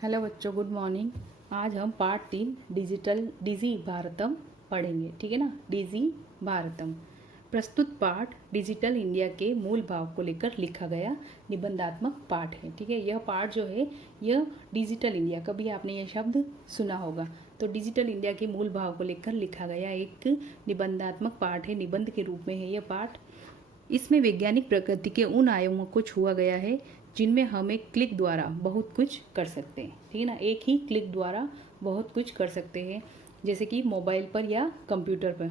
Hello बच्चों, good morning. आज हम पार्ट 3 डिजी भारतम पढ़ेंगे। ठीक है ना। डिजी भारतम प्रस्तुत पाठ डिजिटल इंडिया के मूल भाव को लेकर लिखा गया निबंधात्मक पाठ है। ठीक है। यह पाठ जो है यह डिजिटल इंडिया, कभी आपने यह शब्द सुना होगा, तो डिजिटल इंडिया के मूल भाव को लेकर लिखा गया एक निबंधात्मक पाठ है। निबंध के रूप में है यह पाठ। इसमें वैज्ञानिक प्रकृति के उन आयामों को छुआ गया है जिनमें हम एक क्लिक द्वारा बहुत कुछ कर सकते हैं। ठीक है ना। एक ही क्लिक द्वारा बहुत कुछ कर सकते हैं, जैसे कि मोबाइल पर या कंप्यूटर पर।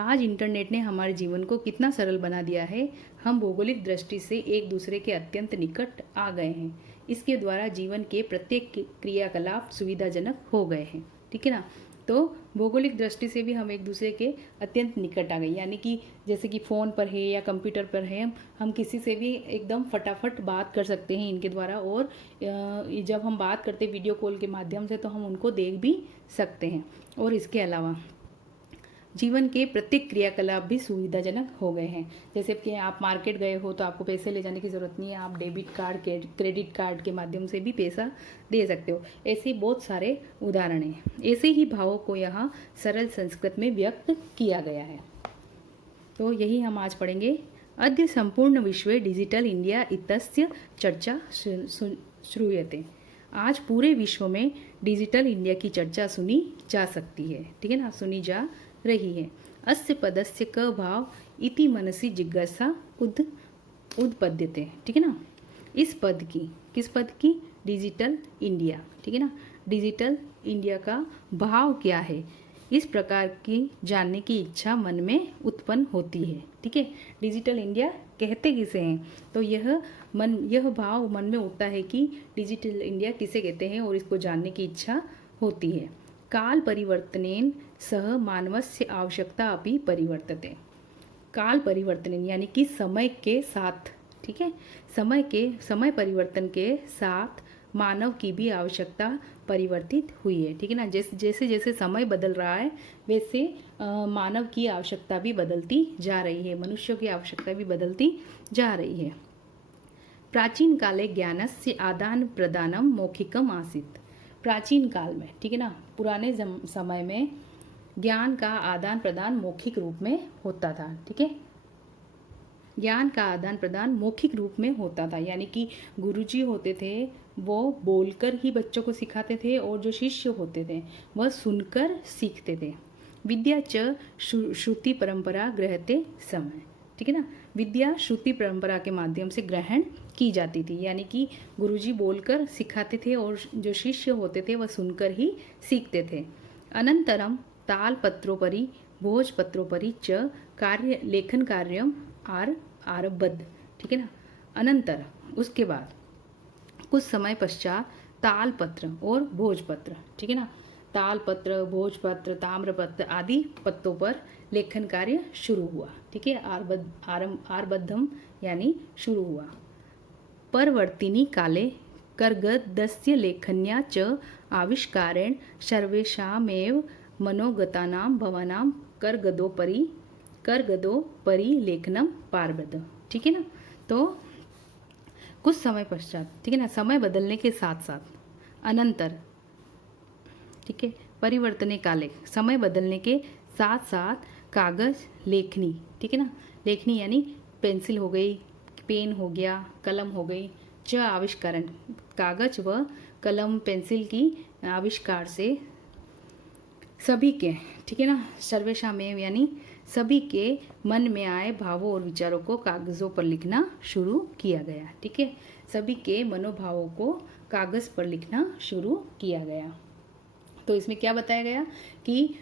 आज इंटरनेट ने हमारे जीवन को कितना सरल बना दिया है। हम भौगोलिक दृष्टि से एक दूसरे के अत्यंत निकट आ गए हैं। इसके द्वारा जीवन के प्रत्येक क्रियाकलाप सुविधाजनक हो गए हैं। ठीक है ना। तो भौगोलिक दृष्टि से भी हम एक दूसरे के अत्यंत निकट आ गए, यानी कि जैसे कि फ़ोन पर है या कंप्यूटर पर है, हम किसी से भी एकदम फटाफट बात कर सकते हैं इनके द्वारा। और जब हम बात करते हैं वीडियो कॉल के माध्यम से, तो हम उनको देख भी सकते हैं। और इसके अलावा जीवन के प्रत्येक क्रियाकलाप भी सुविधाजनक हो गए हैं। जैसे कि आप मार्केट गए हो तो आपको पैसे ले जाने की ज़रूरत नहीं है, आप डेबिट कार्ड क्रेडिट कार्ड के माध्यम से भी पैसा दे सकते हो। ऐसे बहुत सारे उदाहरण हैं। ऐसे ही भावों को यहाँ सरल संस्कृत में व्यक्त किया गया है। तो यही हम आज पढ़ेंगे। अद्य संपूर्ण विश्वे डिजिटल इंडिया इत्यस्य चर्चा श्रूयते। आज पूरे विश्व में डिजिटल इंडिया की चर्चा सुनी जा सकती है। ठीक है ना, सुनी जा रही है। अस्य पदस्य क भाव इति मनसि जिज्ञासा उद्पद्यते। ठीक है ना। इस पद की, किस पद की? Digital India. ठीक है ना। डिजिटल इंडिया का भाव क्या है, इस प्रकार की जानने की इच्छा मन में उत्पन्न होती है। ठीक है। डिजिटल इंडिया कहते किसे हैं, तो यह भाव मन में उठता है कि डिजिटल इंडिया किसे कहते हैं, और इसको जानने की इच्छा होती है। काल परिवर्तनेन सह मानवस्य आवश्यकता अपि परिवर्तते। काल परिवर्तनेन यानी कि समय के साथ, ठीक है, समय परिवर्तन के साथ मानव की भी आवश्यकता परिवर्तित हुई है। ठीक है ना। जैसे जैसे समय बदल रहा है, वैसे मानव की आवश्यकता भी बदलती जा रही है, मनुष्यों की आवश्यकता भी बदलती जा रही है। प्राचीन काले ज्ञानस्य आदान प्रदानम मौखिकम आसीत्। प्राचीन काल में, ठीक है ना, पुराने समय में ज्ञान का आदान प्रदान मौखिक रूप में होता था। ठीक है। ज्ञान का आदान प्रदान मौखिक रूप में होता था, यानी कि गुरुजी होते थे वो बोलकर ही बच्चों को सिखाते थे, और जो शिष्य होते थे वह सुनकर सीखते थे। विद्या च श्रुति परंपरा ग्रहते समय। ठीक है ना। विद्या श्रुति परंपरा के माध्यम से ग्रहण की जाती थी, यानी कि गुरुजी बोलकर सिखाते थे और जो शिष्य होते थे वह सुनकर ही सीखते थे। अनंतरम तालपत्रोपरि भोजपत्रोपरि च कार्य लेखन कार्यम आरब्ध। ठीक है ना। अनंतर, उसके बाद कुछ समय पश्चात तालपत्र और भोजपत्र, ठीक है ना, तालपत्र, भोजपत्र, ताम्रपत्र आदि पत्तों पर लेखन कार्य शुरू हुआ। ठीक है। आरब्धम यानी शुरू हुआ। परवर्तिनी काले कर्गदस्य लेखन्या च आविष्कारेण सर्वेषामेव मनोगतानां भवानां कर्गदोपरि लेखनम पारबद। ठीक है ना। तो कुछ समय पश्चात, ठीक है ना, समय बदलने के साथ साथ, अनंतर, ठीक है, परिवर्तने काले, समय बदलने के साथ साथ कागज लेखनी, ठीक है ना, लेखनी यानी पेंसिल हो गई, पेन हो गया, कलम हो गई, च आविष्कारण, कागज व कलम पेंसिल की आविष्कार से सभी के, ठीक है ना, सर्वेषामेव यानी सभी के मन में आए भावों और विचारों को कागजों पर लिखना शुरू किया गया। ठीक है। सभी के मनोभावों को कागज पर लिखना शुरू किया गया। तो इसमें क्या बताया गया कि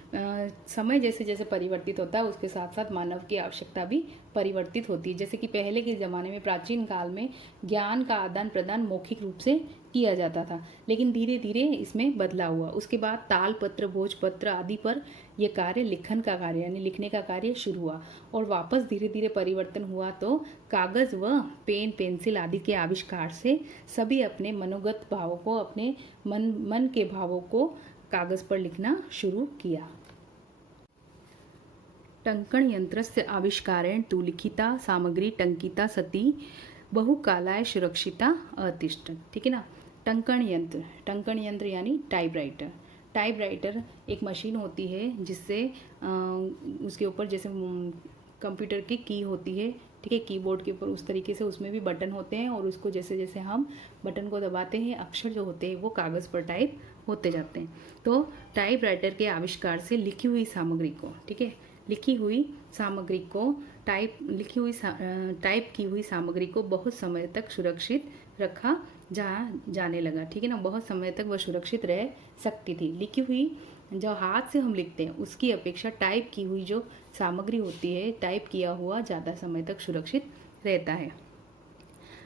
समय जैसे जैसे परिवर्तित होता है, उसके साथ साथ मानव की आवश्यकता भी परिवर्तित होती है। जैसे कि पहले के ज़माने में, प्राचीन काल में, ज्ञान का आदान प्रदान मौखिक रूप से किया जाता था, लेकिन धीरे धीरे इसमें बदलाव हुआ। उसके बाद तालपत्र, भोजपत्र आदि पर यह कार्य, लिखन का कार्य यानी लिखने का कार्य शुरू हुआ, और वापस धीरे धीरे परिवर्तन हुआ तो कागज व पेन पेंसिल आदि के आविष्कार से सभी अपने मनोगत भावों को, अपने मन के भावों को कागज पर लिखना शुरू किया। टंकण यंत्रस्य आविष्कारेण तु लिखिता सामग्री टंकिता सती बहुकालाय सुरक्षिता अतिष्ठत्। ठीक है ना। टंकण यंत्र यानी टाइपराइटर। टाइपराइटर एक मशीन होती है जिससे उसके ऊपर जैसे कंप्यूटर की की होती है, ठीक है, कीबोर्ड के ऊपर उस तरीके से उसमें भी बटन होते हैं और उसको जैसे जैसे हम बटन को दबाते हैं अक्षर जो होते हैं वो कागज़ पर टाइप होते जाते हैं। तो टाइपराइटर के आविष्कार से लिखी हुई सामग्री को, ठीक है, लिखी हुई सामग्री को टाइप की हुई सामग्री को बहुत समय तक सुरक्षित रखा जाने लगा, ठीक है ना, बहुत समय तक वह सुरक्षित रह सकती थी। लिखी हुई जो हाथ से हम लिखते हैं उसकी अपेक्षा टाइप की हुई जो सामग्री होती है, टाइप किया हुआ ज़्यादा समय तक सुरक्षित रहता है।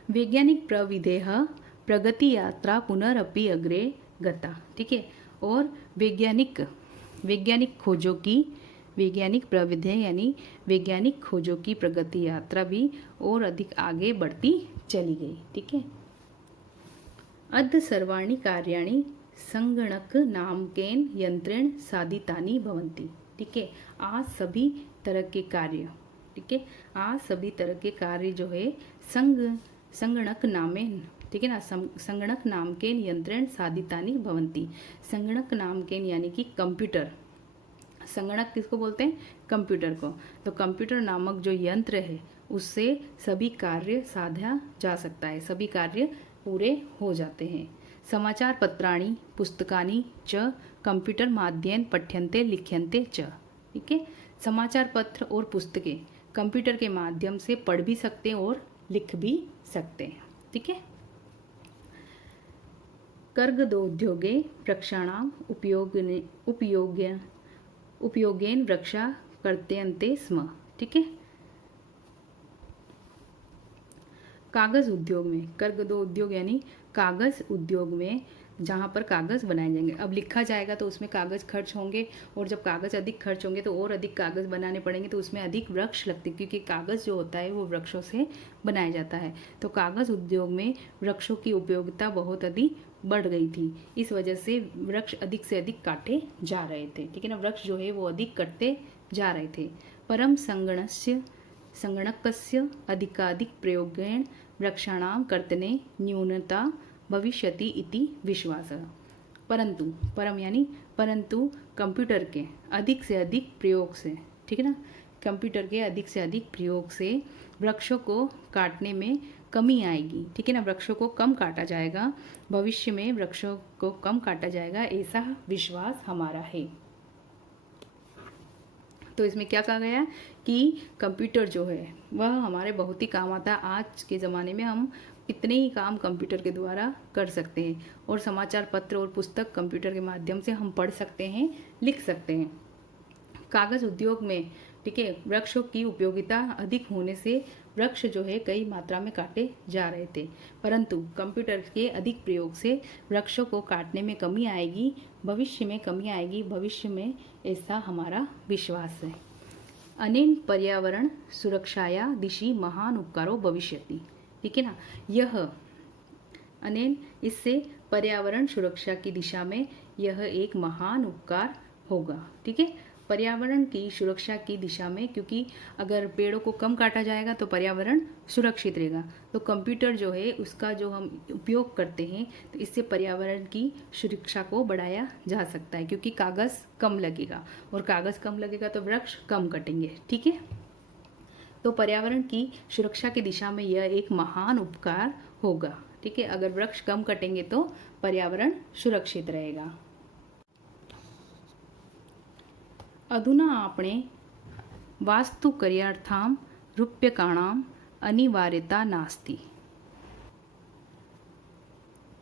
वैज्ञानिक प्रविधेः प्रगति यात्रा पुनरपि अग्रे गता, ठीक है, और वैज्ञानिक प्रविधि यानी वैज्ञानिक खोजों की प्रगति यात्रा भी और अधिक आगे बढ़ती चली गई, ठीक है। अद्य सर्वाणि कार्याणि संगणक नामकेन यंत्रेण साधितानि भवन्ति, ठीक है, आज सभी तरह के कार्य, ठीक है, आज सभी तरह के कार्य जो है संगणक नामेन, ठीक है ना, संगणक नामकेन यंत्रेण साधितानि भवन्ति। संगणक नामकेन यानी कि कंप्यूटर, संगणक किसको बोलते हैं, कंप्यूटर को। तो कंप्यूटर नामक जो यंत्र है उससे सभी कार्य साधा जा सकता है, सभी कार्य पूरे हो जाते हैं। समाचार पत्राणि पुस्तकानि च कंप्यूटर माध्यमेन पठ्यन्ते लिख्यन्ते च, ठीक है, समाचार पत्र और पुस्तकें कंप्यूटर के माध्यम से पढ़ भी सकते हैं और लिख भी सकते हैं, ठीक है। कर्गदोद्योगे वृक्षाणाम उपयोगेन वृक्षा कर्तन्ते स्म, ठीक है। कागज उद्योग में, कर्गदो उद्योग यानी कागज उद्योग में जहाँ पर कागज़ बनाए जाएंगे। अब लिखा जाएगा तो उसमें कागज़ खर्च होंगे और जब कागज़ अधिक खर्च होंगे तो और अधिक कागज़ बनाने पड़ेंगे, तो उसमें अधिक वृक्ष लगते, क्योंकि कागज़ जो होता है वो वृक्षों से बनाया जाता है। तो कागज़ उद्योग में वृक्षों की उपयोगिता बहुत अधिक बढ़ गई थी। इस वजह से वृक्ष अधिक से अधिक काटे जा रहे थे, ठीक है ना, वृक्ष जो है वो अधिक कटते जा रहे थे। परम संगणकस्य अधिकाधिक प्रयोगेण वृक्षाणां कर्तने न्यूनता भविष्यति इति विश्वासः। परंतु कंप्यूटर के अधिक से अधिक प्रयोग से, ठीक है ना, कंप्यूटर के अधिक से अधिक प्रयोग से वृक्षों को काटने में कमी आएगी, ठीक है ना, वृक्षों को कम काटा जाएगा, भविष्य में वृक्षों को कम काटा जाएगा, ऐसा विश्वास हमारा है। तो इसमें क्या कहा गया कि कंप्यूटर जो है वह हमारे बहुत ही काम आता है। आज के ज़माने में हम इतने ही काम कंप्यूटर के द्वारा कर सकते हैं और समाचार पत्र और पुस्तक कंप्यूटर के माध्यम से हम पढ़ सकते हैं, लिख सकते हैं। कागज़ उद्योग में, ठीक है, वृक्षों की उपयोगिता अधिक होने से वृक्ष जो है कई मात्रा में काटे जा रहे थे, परंतु कंप्यूटर के अधिक प्रयोग से वृक्षों को काटने में कमी आएगी, भविष्य में कमी आएगी, भविष्य में, ऐसा हमारा विश्वास है। अनेन पर्यावरण सुरक्षाया दिशि महान उपकारो भविष्यति, ठीक है ना, यह अनेन इससे पर्यावरण सुरक्षा की दिशा में यह एक महान उपकार होगा, ठीक है, पर्यावरण की सुरक्षा की दिशा में, क्योंकि अगर पेड़ों को कम काटा जाएगा तो पर्यावरण सुरक्षित रहेगा। तो कंप्यूटर जो है उसका जो हम उपयोग करते हैं तो इससे पर्यावरण की सुरक्षा को बढ़ाया जा सकता है, क्योंकि कागज़ कम लगेगा और कागज़ कम लगेगा तो वृक्ष कम कटेंगे, ठीक है। तो पर्यावरण की सुरक्षा की दिशा में यह एक महान उपकार होगा, ठीक है, अगर वृक्ष कम कटेंगे तो पर्यावरण सुरक्षित रहेगा। अधुना आपणे वास्तुकर्यार्थां रूप्यकाणां अनिवार्यता नास्ति।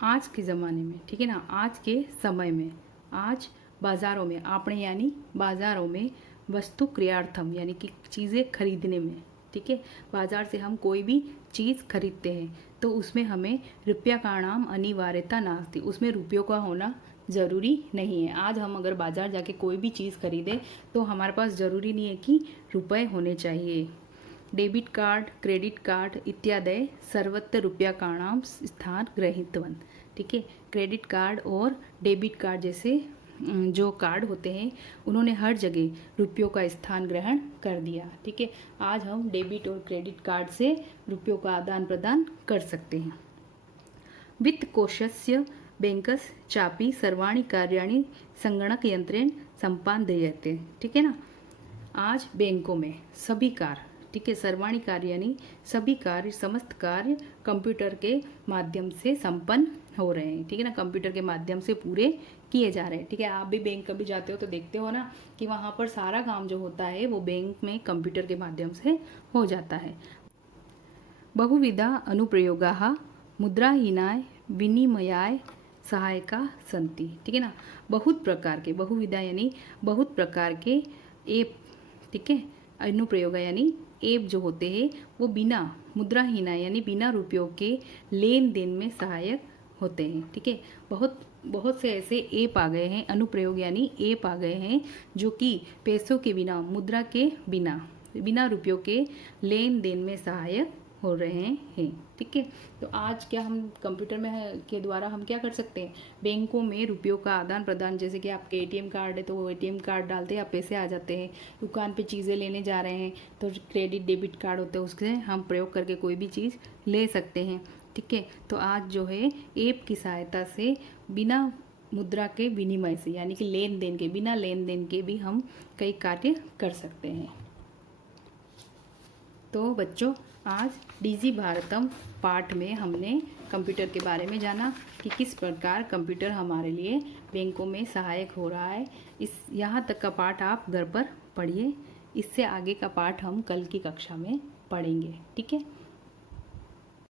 आज के ज़माने में, ठीक है ना, आज के समय में, आज बाज़ारों में, आपणे यानी बाज़ारों में, वस्तु क्रियार्थम यानी कि चीज़ें खरीदने में, ठीक है, बाज़ार से हम कोई भी चीज़ खरीदते हैं तो उसमें हमें रूप्यकाणां अनिवार्यता नास्ति, उसमें रुपयों का होना ज़रूरी नहीं है। आज हम अगर बाज़ार जाके कोई भी चीज़ खरीदें तो हमारे पास ज़रूरी नहीं है कि रुपए होने चाहिए। डेबिट कार्ड, क्रेडिट कार्ड इत्यादि सर्वत्र रूप्यकाणां स्थान ग्रहीतवन्, ठीक है, क्रेडिट कार्ड और डेबिट कार्ड जैसे जो कार्ड होते हैं उन्होंने हर जगह रुपयों का स्थान ग्रहण कर दिया, ठीक है। आज हम डेबिट और क्रेडिट कार्ड से रुपयों का आदान प्रदान कर सकते हैं। वित्तकोशस्य बैंकस चापि सर्वाणि कार्याणि संगणकयंत्रेण संपादयते। ठीक है ना। आज बैंकों में सभी कार्य, ठीक है, सर्वाणी कार्य यानी सभी कार्य, समस्त कार्य कंप्यूटर के माध्यम से संपन्न हो रहे हैं। ठीक है ना, कंप्यूटर के माध्यम से पूरे किए जा रहे हैं। ठीक है, आप भी बैंक कभी जाते हो तो देखते हो ना कि वहाँ पर सारा काम जो होता है वो बैंक में कंप्यूटर के माध्यम से हो जाता है। बहुविधा अनुप्रयोगाः मुद्राहीनाय विनिमयाय सहायका सन्ति। ठीक है ना, बहुत प्रकार के, बहुविधा यानी बहुत प्रकार के ऐप, ठीक है, अनुप्रयोग यानी ऐप जो होते हैं वो बिना मुद्राहीना यानी बिना रुपयों के लेन देन में सहायक होते हैं। ठीक है, बहुत बहुत से ऐसे ऐप आ गए हैं, अनुप्रयोग यानी ऐप आ गए हैं जो कि पैसों के बिना, मुद्रा के बिना, बिना रुपयों के लेन देन में सहायक हो रहे हैं। ठीक है, तो आज क्या हम कंप्यूटर में के द्वारा हम क्या कर सकते हैं, बैंकों में रुपयों का आदान प्रदान, जैसे कि आपके एटीएम कार्ड है तो वो एटीएम कार्ड डालते हैं, आप पैसे आ जाते हैं। दुकान पे चीज़ें लेने जा रहे हैं तो क्रेडिट डेबिट कार्ड होते हैं, उससे हम प्रयोग करके कोई भी चीज़ ले सकते हैं। ठीक है, तो आज जो है ऐप की सहायता से बिना मुद्रा के विनिमय से यानी कि लेन देन के, बिना लेन देन के भी हम कई कार्य कर सकते हैं। तो बच्चों, आज डीजी भारतम पाठ में हमने कंप्यूटर के बारे में जाना कि किस प्रकार कंप्यूटर हमारे लिए बैंकों में सहायक हो रहा है। इस यहाँ तक का पाठ आप घर पर पढ़िए, इससे आगे का पाठ हम कल की कक्षा में पढ़ेंगे। ठीक है।